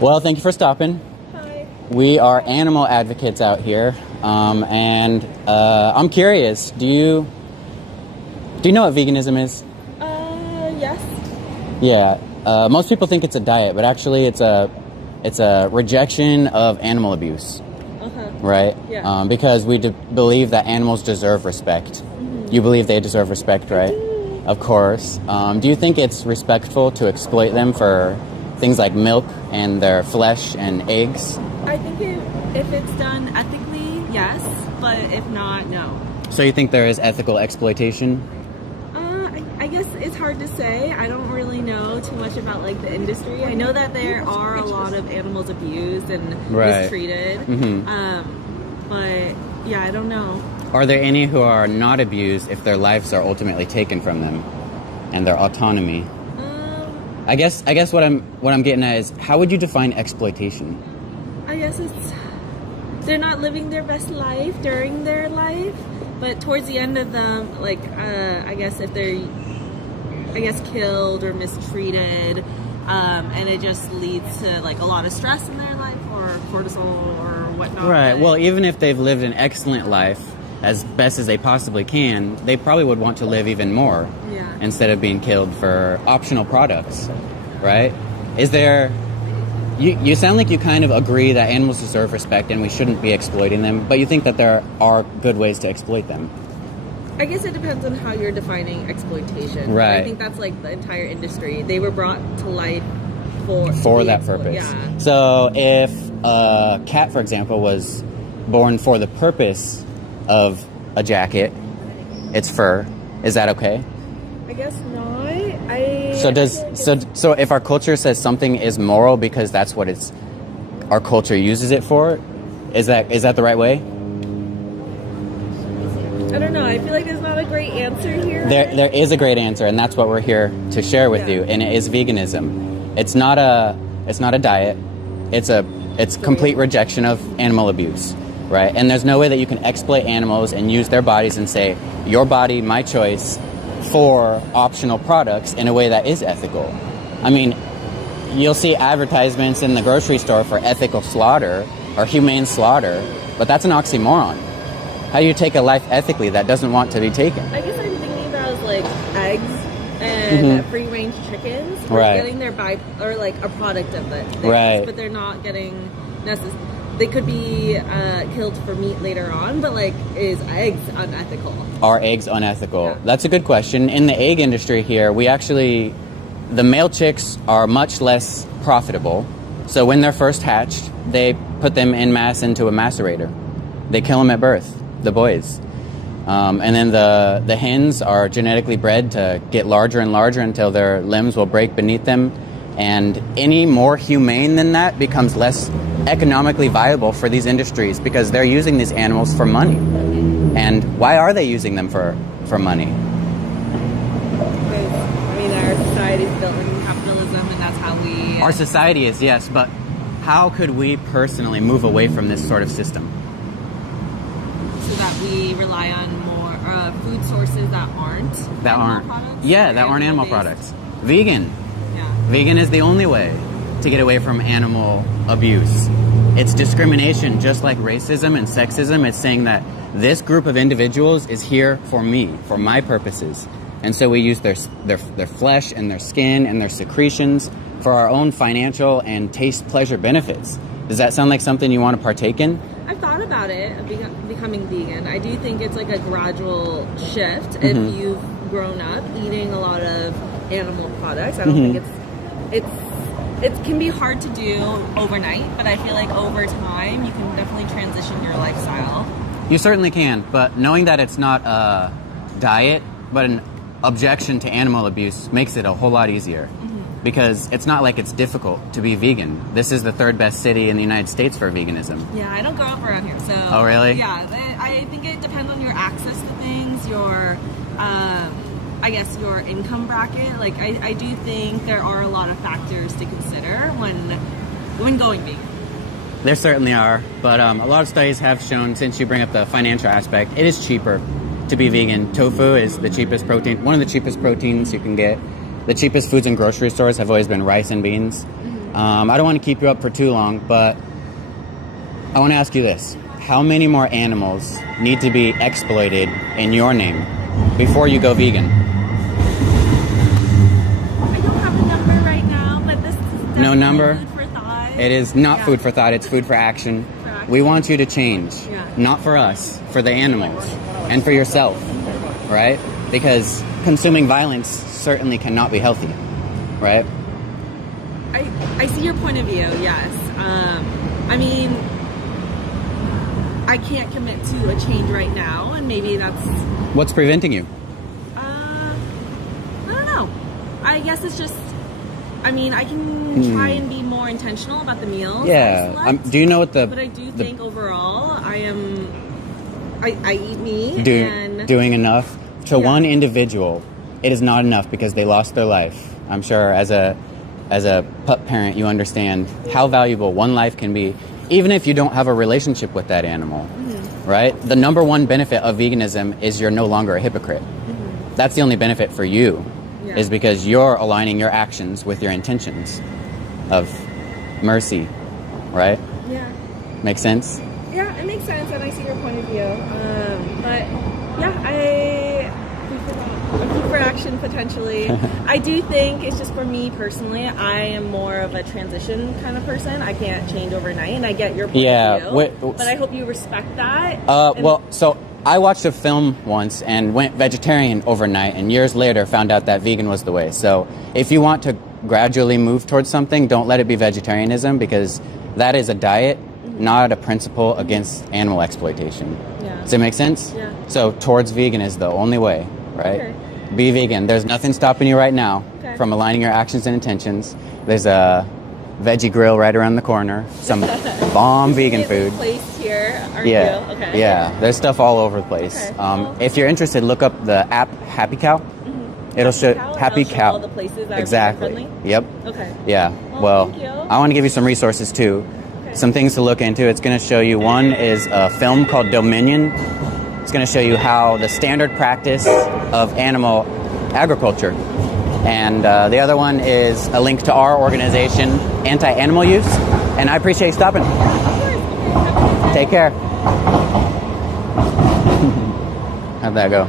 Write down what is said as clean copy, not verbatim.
Well, thank you for stopping. Hi. We are animal advocates out here, and I'm curious. Do you know what veganism is? Yes. Yeah. Most people think it's a diet, but actually, it's a rejection of animal abuse. Right? Yeah. Because we believe that animals deserve respect. Mm-hmm. You believe they deserve respect, right? Of course. Do you think it's respectful to exploit them for things like milk and their flesh and eggs? I think if it's done ethically, yes, but if not, no. So you think there is ethical exploitation? I guess it's hard to say. I don't really know too much about like the industry. I know that there are a lot of animals abused and mistreated. Mm-hmm. But yeah, I don't know. Are there any who are not abused if their lives are ultimately taken from them and their autonomy? I guess what I'm getting at is, how would you define exploitation? I guess it's they're not living their best life during their life, but towards the end of them, like I guess if they're killed or mistreated, and it just leads to like a lot of stress in their life or cortisol or whatnot. Right. Well, even if they've lived an excellent life as best as they possibly can, they probably would want to live even more. Yeah. Instead of being killed for optional products, right? Is there... You sound like you kind of agree that animals deserve respect and we shouldn't be exploiting them, but you think that there are good ways to exploit them. I guess it depends on how you're defining exploitation. Right. I think that's like the entire industry. They were brought to life for that purpose. Yeah. So if a cat, for example, was born for the purpose of a jacket, its fur, is that okay? I guess not. So if our culture says something is moral because that's what our culture uses it for, is that the right way? I don't know. I feel like there's not a great answer here. There is a great answer, and that's what we're here to share with you. And it is veganism. It's not a diet. It's complete rejection of animal abuse, right? And there's no way that you can exploit animals and use their bodies and say, your body, my choice, for optional products in a way that is ethical. I mean, you'll see advertisements in the grocery store for ethical slaughter or humane slaughter, but that's an oxymoron. How do you take a life ethically that doesn't want to be taken? I guess I'm thinking about like eggs and free-range chickens. Or getting their or like a product of it. Right. But they're not getting they could be killed for meat later on, but like, is eggs unethical? Are eggs unethical? Yeah. That's a good question. In the egg industry here, the male chicks are much less profitable. So when they're first hatched, they put them en masse into a macerator. They kill them at birth, the boys. And then the hens are genetically bred to get larger and larger until their limbs will break beneath them. And any more humane than that becomes less economically viable for these industries because they're using these animals for money. And why are they using them for money? Because, I mean, our society is built in capitalism, and that's how we... Our society is, yes, but how could we personally move away from this sort of system? So that we rely on more food sources that aren't animal products? Yeah, that aren't animal products. Vegan. Yeah. Vegan is the only way to get away from animal abuse. It's discrimination, just like racism and sexism. It's saying that this group of individuals is here for me, for my purposes. And so we use their flesh and their skin and their secretions for our own financial and taste pleasure benefits. Does that sound like something you want to partake in? I've thought about it, becoming vegan. I do think it's like a gradual shift if you've grown up eating a lot of animal products. I don't think it can be hard to do overnight, but I feel like over time you can definitely transition your lifestyle. You certainly can, but knowing that it's not a diet, but an objection to animal abuse makes it a whole lot easier. Because it's not like it's difficult to be vegan. This is the third best city in the United States for veganism. Yeah, I don't grow up around here, so... Oh, really? Yeah, I think it depends on your access to things, your... I guess your income bracket. Like, I do think there are a lot of factors to consider when going vegan. There certainly are, but a lot of studies have shown, since you bring up the financial aspect, it is cheaper to be vegan. Tofu is the cheapest protein, one of the cheapest proteins you can get. The cheapest foods in grocery stores have always been rice and beans. I don't want to keep you up for too long, but I want to ask you this. How many more animals need to be exploited in your name before you go vegan? I don't have a number right now, but this is definitely No number? food for thought. It is not food for thought, it's food for action. We want you to change. Not for us, for the animals, and for yourself, right? Because consuming violence certainly cannot be healthy, right? I see your point of view, yes. I mean, I can't commit to a change right now, and maybe that's... What's preventing you? I don't know. I guess it's just... I mean, I can try and be more intentional about the meals. Yeah. Do you know what the... But I do think overall, I eat meat and... Doing enough? To one individual, it is not enough because they lost their life. I'm sure as a pup parent, you understand how valuable one life can be, even if you don't have a relationship with that animal, right? The number one benefit of veganism is you're no longer a hypocrite. That's the only benefit for you, is because you're aligning your actions with your intentions of mercy, right? Yeah. Make sense? Yeah, it makes sense, and I see your point of view. But yeah, food for action potentially. I do think it's just for me personally. I am more of a transition kind of person. I can't change overnight, and I get your point of view. But I hope you respect that. Well, so I watched a film once and went vegetarian overnight, and years later found out that vegan was the way. So if you want to gradually move towards something, don't let it be vegetarianism, because that is a diet, not a principle against animal exploitation. Does it make sense? Yeah. So towards vegan is the only way, right? Okay. Be vegan. There's nothing stopping you right now from aligning your actions and intentions. There's a veggie grill right around the corner. Some bomb vegan food. Placed here, aren't you? Okay. Yeah. There's stuff all over the place. Okay. Well, if you're interested, look up the app Happy Cow. It'll show Happy Cow. All the places that Exactly. are friendly? Yep. Okay. Yeah. Well, thank you. I want to give you some resources too. Some things to look into. It's going to show you, one is a film called Dominion. It's going to show you how the standard practice of animal agriculture. And the other one is a link to our organization, Anti-Animal Use. And I appreciate you stopping. Take care. How'd that go?